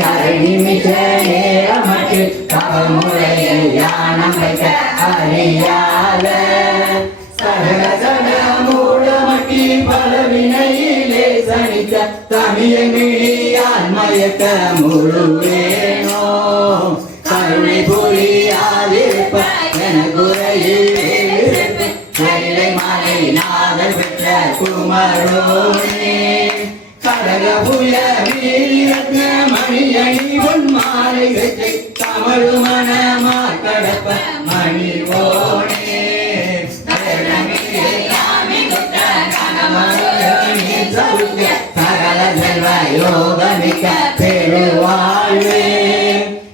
அரை நிமிஷ நேரமட்டு தவமுறையில் தியானம் வைக்க அறியாத. சகல சட மூடமட்டி பலவினையிலே சனித்த தமிழை மயக்க முழுவேனோ. கருணை புரியாதிருப்ப என குறையில் மாலை நாதல் பெற்ற குமரோனே. கடக புய வீரத்ன மணியணி பொன் மாலை வெற்றி தமிழ் மனமா கடப்ப மணி போனே சகல செல்வ யோகமிக்க பெருவாழ்வே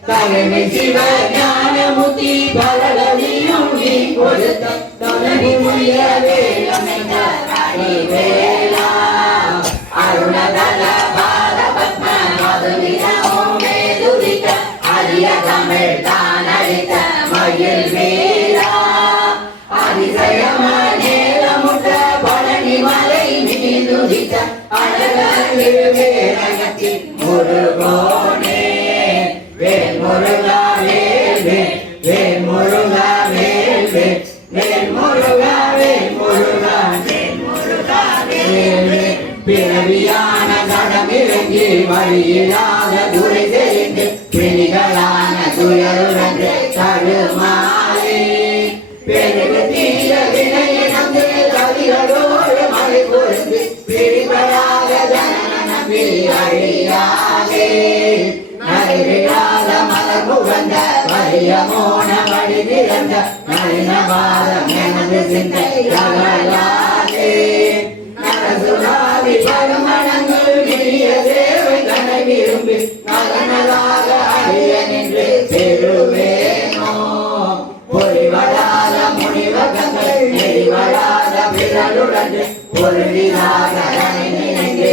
தலைமை சிவ ஞானமுத்தி பலகதியும் நீ கொடுத்த தொலைவி முயவே அமைந்த வேளா பிறவியான கடமிறங்கி வழியிலாத துறை தெரிந்து பிணிகளான துயருடன்று தடுமாறி பெருகு தீய வினையினந்து கதிகளோடு மலை பொருந்து அழியாதே மலர் முகந்த வலிய மோன வழி திறந்த நளினவாதம் எனது சிந்தை அகலாதே நரசுராதி பருமணங்கள் நீய தேவை தன்னை விரும்பி நலனதாக அழிய நின்று பெறுவேனோ பொறிவடாத முனிவகங்கள் நெறிவடாத பிறலுடன் பொருளிலாக நினைந்து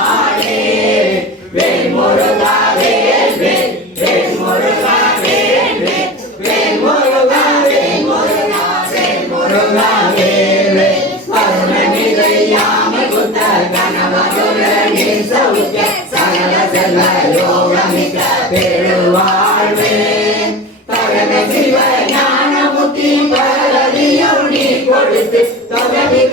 சகல யோகமிக்க பெருவாழ்வே தகன சிவ ஞானமுத்தி பரதியும் கொடுத்து தொகை